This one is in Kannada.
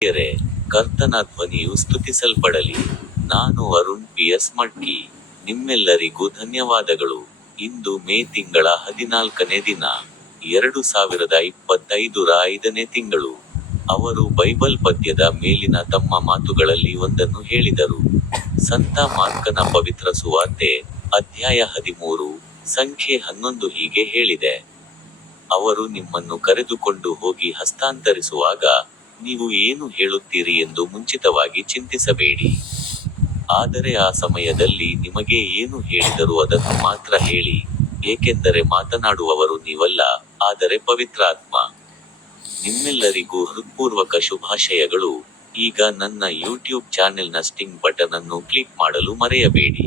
ಪ್ರಿಯರೇ, ಕರ್ತನ ಧ್ವನಿಯು ಸ್ತುತಿಸಲ್ಪಡಲಿ. ನಾನು ಅರುಣ್ ಪಿ ಎಸ್ ಮಡ್ಕಿ. ನಿಮ್ಮೆಲ್ಲರಿಗೂ ಧನ್ಯವಾದಗಳು. ಇಂದು ಮೇ ತಿಂಗಳ ಹದಿನಾಲ್ಕನೇ ದಿನ. ಎರಡು ಸಾವಿರದ ಇಪ್ಪತ್ತೈದರ ಐದನೇ ತಿಂಗಳು. ಅವರು ಬೈಬಲ್ ಪದ್ಯದ ಮೇಲಿನ ತಮ್ಮ ಮಾತುಗಳಲ್ಲಿ ಒಂದನ್ನು ಹೇಳಿದರು. ಸಂತ ಮಾರ್ಕನ ಪವಿತ್ರ ಸುವಾರ್ತೆ, ಅಧ್ಯಾಯ ಹದಿಮೂರು, ಸಂಖ್ಯೆ ಹನ್ನೊಂದು ಹೀಗೆ ಹೇಳಿದೆ. ಅವರು ನಿಮ್ಮನ್ನು ಕರೆದುಕೊಂಡು ಹೋಗಿ ಹಸ್ತಾಂತರಿಸುವಾಗ, ನೀವು ಏನು ಹೇಳುತ್ತೀರಿ ಎಂದು ಮುಂಚಿತವಾಗಿ ಚಿಂತಿಸಬೇಡಿ. ಆದರೆ ಆ ಸಮಯದಲ್ಲಿ ನಿಮಗೆ ಏನು ಹೇಳಿದರೂ ಅದನ್ನು ಮಾತ್ರ ಹೇಳಿ, ಏಕೆಂದರೆ ಮಾತನಾಡುವವರು ನೀವಲ್ಲ, ಆದರೆ ಪವಿತ್ರಾತ್ಮ. ನಿಮ್ಮೆಲ್ಲರಿಗೂ ಹೃತ್ಪೂರ್ವಕ ಶುಭಾಶಯಗಳು. ಈಗ ನನ್ನ ಯೂಟ್ಯೂಬ್ ಚಾನೆಲ್ನ ಸ್ಟಿಂಗ್ ಬಟನ್ ಅನ್ನು ಕ್ಲಿಕ್ ಮಾಡಲು ಮರೆಯಬೇಡಿ.